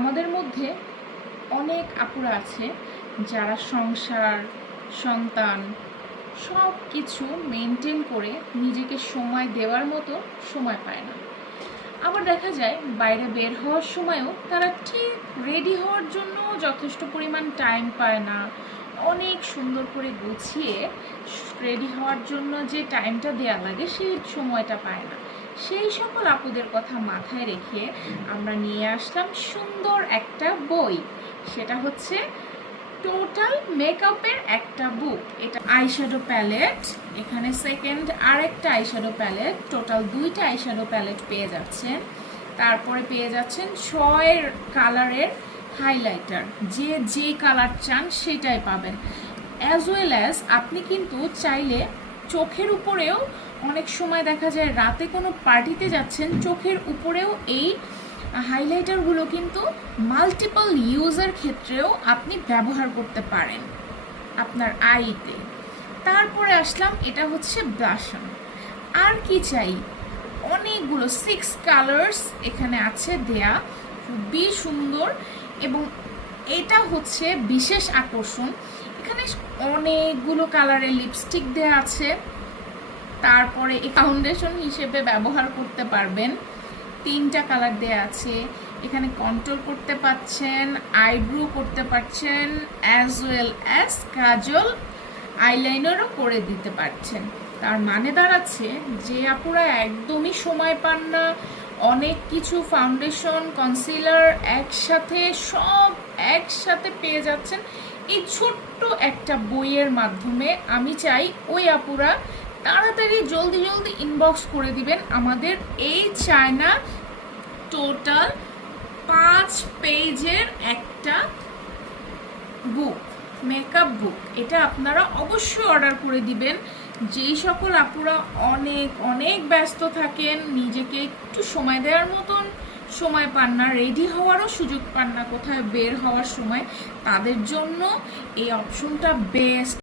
আমাদের মধ্যে অনেক আপুরা আছে যারা সংসার, সন্তান সব কিছু মেনটেন করে নিজেকে সময় দেওয়ার মতো সময় পায় না। আবার দেখা যায় বাইরে বের হওয়ার সময়ও তারা ঠিক রেডি হওয়ার জন্য যথেষ্ট পরিমাণ টাইম পায় না। অনেক সুন্দর করে গুছিয়ে রেডি হওয়ার জন্য যে টাইমটা দেওয়া লাগে সেই সময়টা পায় না। সেই সকল আপুদের কথা মাথায় রেখে আমরা নিয়ে আসলাম সুন্দর একটা বই। সেটা হচ্ছে টোটাল মেকআপের একটা বুক। এটা আইশ্যাডো প্যালেট, এখানে সেকেন্ড আরেকটা আইশ্যাডো প্যালেট, টোটাল 2টা আইশ্যাডো প্যালেট পেয়ে যাচ্ছেন। তারপরে পেয়ে যাচ্ছেন 6 কালারের হাইলাইটার, যে কালার চান সেটাই পাবেন। অ্যাজ ওয়েল অ্যাজ আপনি কিন্তু চাইলে চোখের উপরেও, অনেক সময় দেখা যায় রাতে কোনো পার্টিতে যাচ্ছেন, চোখের উপরেও এই হাইলাইটারগুলো কিন্তু মাল্টিপল ইউজের ক্ষেত্রেও আপনি ব্যবহার করতে পারেন আপনার আইতে। তারপরে আসলাম, এটা হচ্ছে ব্লাশন। আর কি চাই, অনেকগুলো 6 কালার্স এখানে আছে দেয়া, খুবই সুন্দর। এবং এটা হচ্ছে বিশেষ আকর্ষণ, এখানে অনেকগুলো কালারের লিপস্টিক দেয়া আছে। তারপরে ফাউন্ডেশন হিসেবে ব্যবহার করতে পারবেন, 3টা কালার দেয়া আছে। এখানে কন্ট্রোল করতে পারছেন, আইব্রো করতে পারছেন, অ্যাজ ওয়েল অ্যাজ কাজল আইলাইনারও করে দিতে পারছেন। তার মানে দাঁড়াচ্ছে যে আপুরা একদমই সময় পান না, অনেক কিছু ফাউন্ডেশন কনসিলার একসাথে সব একসাথে পেয়ে যাচ্ছেন এই ছোট্ট একটা বইয়ের মাধ্যমে। আমি চাই ওই আপুরা তাড়াতাড়ি জলদি ইনবক্স করে দিবেন আমাদের এই চায়না টোটাল 5 পেজের একটা বুক, মেকআপ বুক। এটা আপনারা অবশ্যই অর্ডার করে দিবেন। যেই সকল আপুরা অনেক ব্যস্ত থাকেন, নিজেকে একটু সময় দেওয়ার মতন সময় পান না, রেডি হওয়ারও সুযোগ পান না কোথায় বের হওয়ার সময়, তাদের জন্য এই অপশনটা বেস্ট।